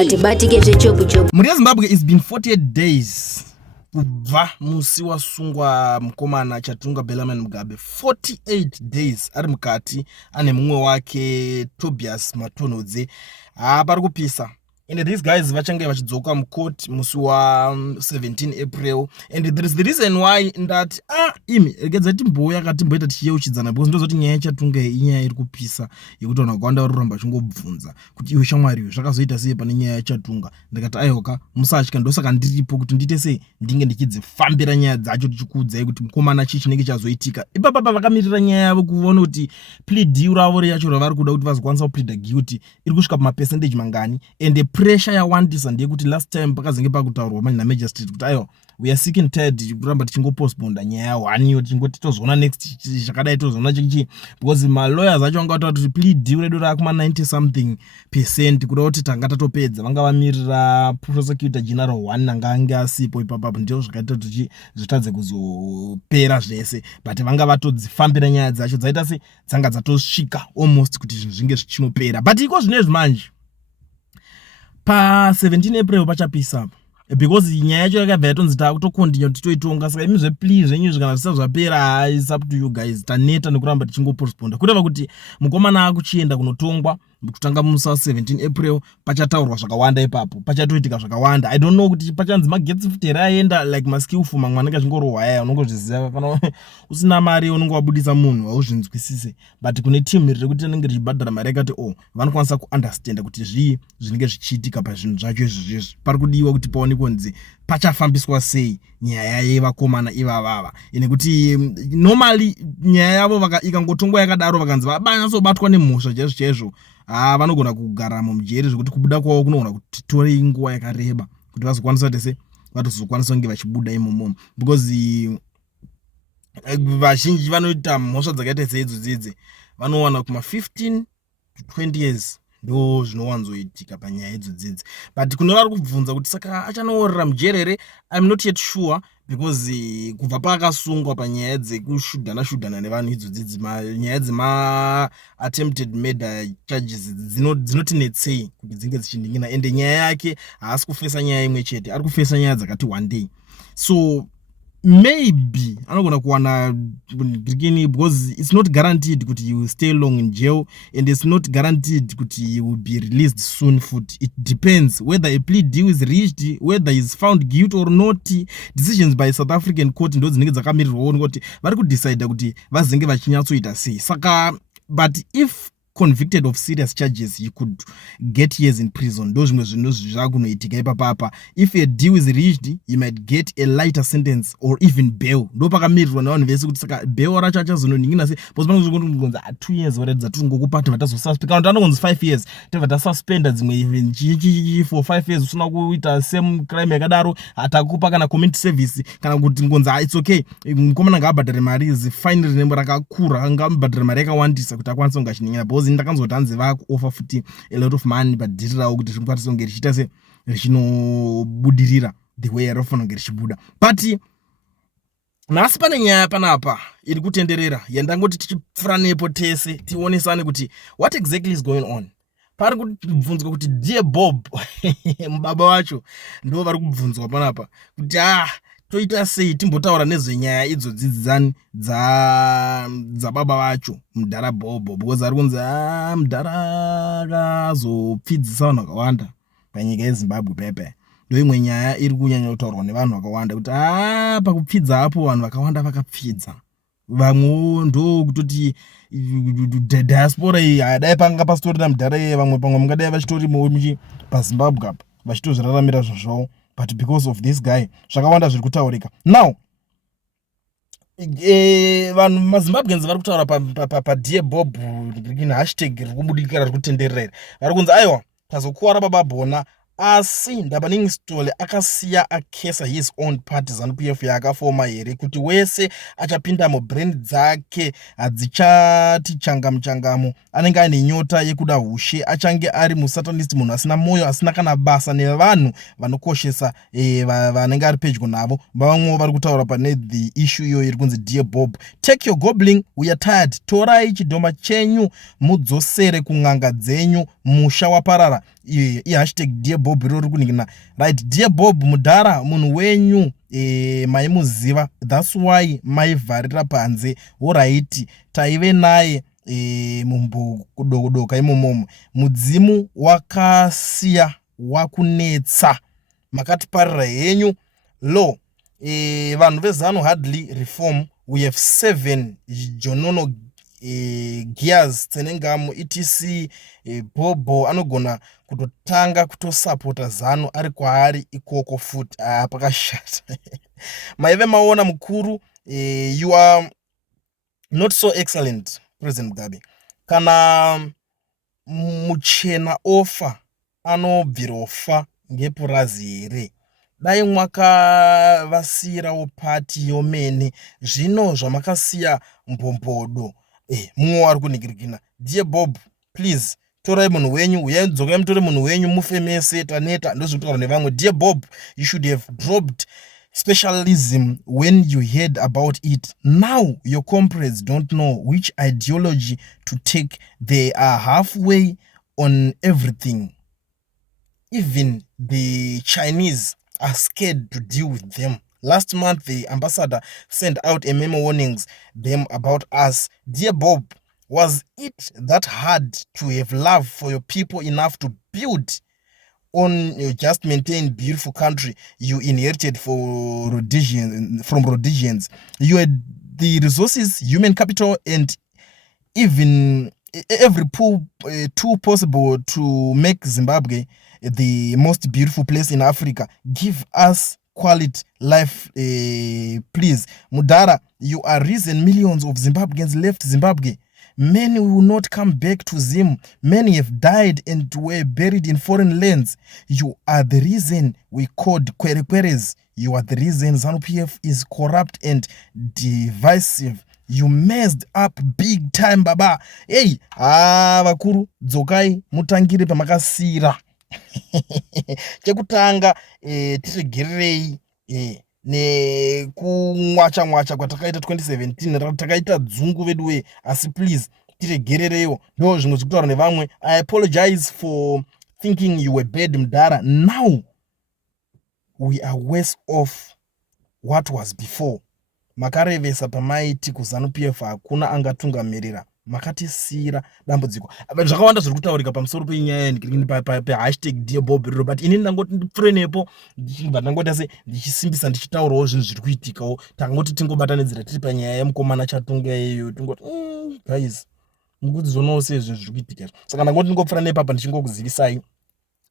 Muri Zimbabwe it's been 48 days kubva musi wasungwa mukomana Chatunga Bellarmine Mugabe. 48 days ari mukati ane mumwe wake Tobias Matonodze. Pari kupisa. And these guys vachange vachidzoka mukoti musi wa 17 April, and there is the reason why that imi regedza timbo yakatimboita tichiyeuchidzana because ndozoti nyaya Chatunga inyaya iri kupisa yekuti vanhu vakawanda vari kuramba vachingobvunza kuti iwe shamwari iwe zvakazoita sei pane nyaya yaChatunga. Ndikati aihoka musatya, ndosaka ndiripo kuti ndiite sei ndinge ndichidzifambira nyaya dzacho tichikuudzai kuti mukomana chii chinenge chazoitika. Ipapa vakamirira nyaya yavo kuona kuti plea deal ravo yacho ravari kuda kuti vazokwanisa kupleada guilty iri kusvika pamapercentage mangani, and pressure yawandisa ndeyekuti last time pakazenge pakutaurwa manje namagistrate kuti aiwa we are sick and tired kuramba tichingopostponda nyaya yawani tichingoti tozoona next chakadai tozoona chichi, because my lawyers acho vanga kuti plea deal redu rakuma 90 something percent kuda kuti tanga tatopedza. Vanga vamirira prosecutor general 1 anga ange asipo ipapo ndizvo zvakaita kuti zvitadze kuzopera zvese, but vanga vatodzifambira nyaya dzacho dzaita se dzanga dzatosvika almost kuti zvinhu zvinge zvichinopera. But iko zvinezvi manje pa 17 April pachapisa because nyaya yacho yakabva yatonzi takutokontinua kuti toitonga. Saka imi zveplea zvenyu kana zvisati zvapera is up to you guys. Taneta nekuramba tichingopostponda kureva kuti mukomana akuchienda kunotongwa kutanga musa 17 April pachataurwa zvakawanda ipapo, pachatoitika zvakawanda. I don't know kuti pachanzi magetsi futi raenda like maskifu mamwe anenge achingorohwa yaya unongozviziva kana usina mari unongowabudisa munhu hauzvinzwisise, but kune team riri kuti anenge richibhadhara mari yakati vanokwanisa kuunderstanda kuti zvii zvinenge zvichiitika pazvinhu zvacho izvozvo. Pari kudiwa kuti paonekwe kunzi pachafambiswa sei nyaya yevakomana ivavava, nekuti normally nyaya yavo ikangotongwa yakadaro vakanzi vanatsobatwa nemhosva chaizvo vanogona kugara mumujeri zvekuti kubuda kwavo kunogona kutore nguva yakareba kuti vazokwanisa tese vatozokwanisa kunge vachibuda imomo, because vazhinji vanoita mhosva dzakaita seidzodzi vanowana kuma 15 to 20 years ndo zvinowanzoitika panyaya idzodzidzi. But kune vari kubvunza kuti saka achanoorera mujerere, I'm not yet sure, because kubva pakasungwa panyaya dzekushuddana nevanhu idzodzidzi nyaya dzema attempted murder charges dzinotinetsei kuti dzinge dzichindingina, ende nyaya yake haasi kufesa nyaya imwe chete, ari kufesa nyaya dzakati one day. So maybe anogona kuwana grikini, because it's not guaranteed kuti you will stay long in jail, and it's not guaranteed kuti you will be released soon foot. It depends whether a plea deal is reached, whether he is found guilty or not. Decisions by South African court ndo dzinenge dzakamirirwa kuti vari kudecide kuti vazenge vachinyatsoita sei. Saka but if convicted of serious charges, you could get years in prison. Ndo zvimwe zvinhu zvakunoitika ipapapa. If a deal is reached, you might get a lighter sentence or even bail. Ndo pakamirirwa navanhu vese kuti saka bail racho achazononingina sei, because panozokunzi 2 years waredza tungokupata vatazosuspend kana kuti anongonzi 5 years tevatasaspenda dzimwe even for 5 years usina kuita same crime yakadaro atakupa kana community service kana kuti ngonzi it's okay mukomana ngabhadhare mari is fine rine rakakura ngabhadhare mari yakawandisa kuti akwanise kunga chiningina, because ndakanzoti hanzi vakuoffer futi a lot of money badhiri rawo kuti zvikwanise kunge richiita se richinobudirira the way rafanira kunge richibuda. But nhasi pane nyaya panapa iri kutenderera yandangoti tichipfura nepo tese tionesane kuti what exactly is going on. Pari kubvunzwa kuti dear Bob mubaba wacho ndo vari kubvunzwa panapa kuti toita sei timbotaura nezvenyaya idzodzidzani dzababa vacho Mudhara Bobo, because ari kunzi Mudhara akazopfidzisa vanhu vakawanda panyika yeZimbabwe pepe. Ndo imwe nyaya iri kunyanya kutaurwa nevanhu vakawanda kuti pakupfidza apo vanhu vakawanda vakapfidza. Vamwe ndo kutoti diaspora iyi adai panga pastori naMudhara vamwe pamwe mungadai vachitori paZimbabwe apa vachitozviraramira zvazvawo, but because of this guy zvakawanda zviri kutaurika. Now vanhu maZimbabweans vari kutaura pa Dear Bob hashtag riri kubudikira riri kutenderera, vari kunzi aiwa tazokuwara baba Bona, asi Ndabaningi Stole akasiya akesa his own party ZANU-PF yaakafoma here kuti wese achapinda mubrand dzake hadzichati changamu anenge ane nyota yekuda ushe, achange ari musatanist, munhu asina moyo, asina kana basa nevanhu vanokoshesa vanenge ari pedyo navo. Vamwe vari kutaura pane the issue iyo iri kunzi Dear Bob, take your gobbling, we are tired, torai chidhoma chenyu mudzosere kun'anga dzenyu, musha waparara. hashtag dear Bob rori kuningina right. Dear Bob mudhara munhu wenyu maimuziva, that's why maivharira panze. Alright, taive naye mumbukudokodoka imomomo. Mudzimu wakasiya wakunetsa, makatiparira henyu lo. Vanhu vezanu hardly reform. We have 7 jonono gears tsenengamo etc. Bobo anogona kutotanga kutosapota zanu ari kwaari ikoko futi. Pakashata. Maive maona mukuru. You are not so excellent, President Mugabe. Kana muchena ofa anobvirofa ngepurazi here. Dai mwakavasirawo pati yomene, zvino zvamakasiya mbombodo. Mumwe wari kunigirikina. Dear Bob, please torai munhu wenyu, uyai dzokai mutore munhu wenyu mufemese taneta. Ndozvitaura nevamwe. Dear Bob, you should have dropped specialism when you heard about it. Now your comrades don't know which ideology to take. They are halfway on everything. Even the Chinese are scared to deal with them. Last month, the ambassador sent out a memo warning them about us. Dear Bob, was it that hard to have love for your people enough to build on your just maintained beautiful country you inherited from Rhodesians? You had the resources, human capital, and even every tool possible to make Zimbabwe the most beautiful place in Africa. Give us quality life, please. Mudhara, you are reason millions of Zimbabweans left Zimbabwe. Many will not come back to Zim. Many have died and were buried in foreign lands. You are the reason we called Kwerekweres. You are the reason ZANU-PF is corrupt and divisive. You messed up big time, baba. Hey, vakuru, dzokai mutangire pamakasira. Chekutanga tiregererei nekumwacha mwacha kwatakaita 2017 takaita dzungu vedu we, asi please tiregerereyo. Ndo zvimwe zvekutaura nevamwe. I apologize for thinking you were bad, Mudhara. Now we are worse off what was before. Makarevesa pamaiti kuZANU-PF hakuna angatungamirira. Makatisira dambudziko. Zvakawanda zviri kutaurika pamusoro penyaya hashtag dear Bob, but inini ndangoti ndipfure nepo ndichibva ndangoti ase ndichisimbisa ndichitaurawo zvinhu zviri kuitikawo. Tangoti tingobatanidzira tiri panyaya yemukomana Chatunga iyoyo. Tingoti guys, mukudzizonawo sei zvinhu zviri kuitika. Saka ndangoti ndingopfura nepapa ndichingokuzivisai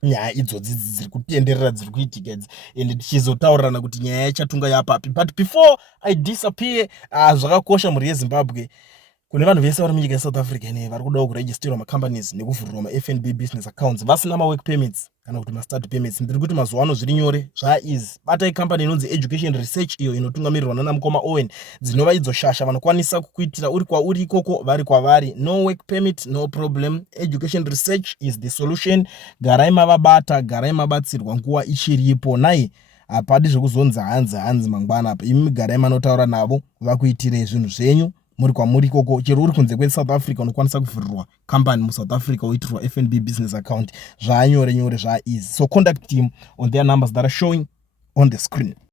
nyaya idzodzi dziri kutenderera dziri kuitika idzi, ende tichizotaurirana kuti nyaya yaChatunga yapapi. But before I disappear, zvakakosha mhuri yeZimbabwe, kune vanhu vese vari munyika yeSouth Africa vari kudawo kuregisterwa macompanies nekuvhurirwa maFNB business accounts vasina mawork permits kana kuti mastudy permits. Ndiri kuti mazuva ano zviri nyore, zvaizi. Batai company inonzi Education Research, iyo inotungamirirwa nana Mukoma Owen, dzinova idzo shasha vanokwanisa kukuitira uri kwauri ikoko vari kwavari. No work permit, no problem. Education Research is the solution. Garai mavabata, garai mabatsirwa nguva ichiripo. Nai hapadi zvekuzonzi hanzi mangwana apa. Imi garai manotaura navo vakuitirei zvinhu zvenyu muri kwamuri ikoko. Chero uri kunze kweSouth Africa unokwanisa kuvhurirwa company muSouth Africa woitirwa FNB business account. Zvanyore nyore, zvaizi. So contact him on their numbers that are showing on the screen.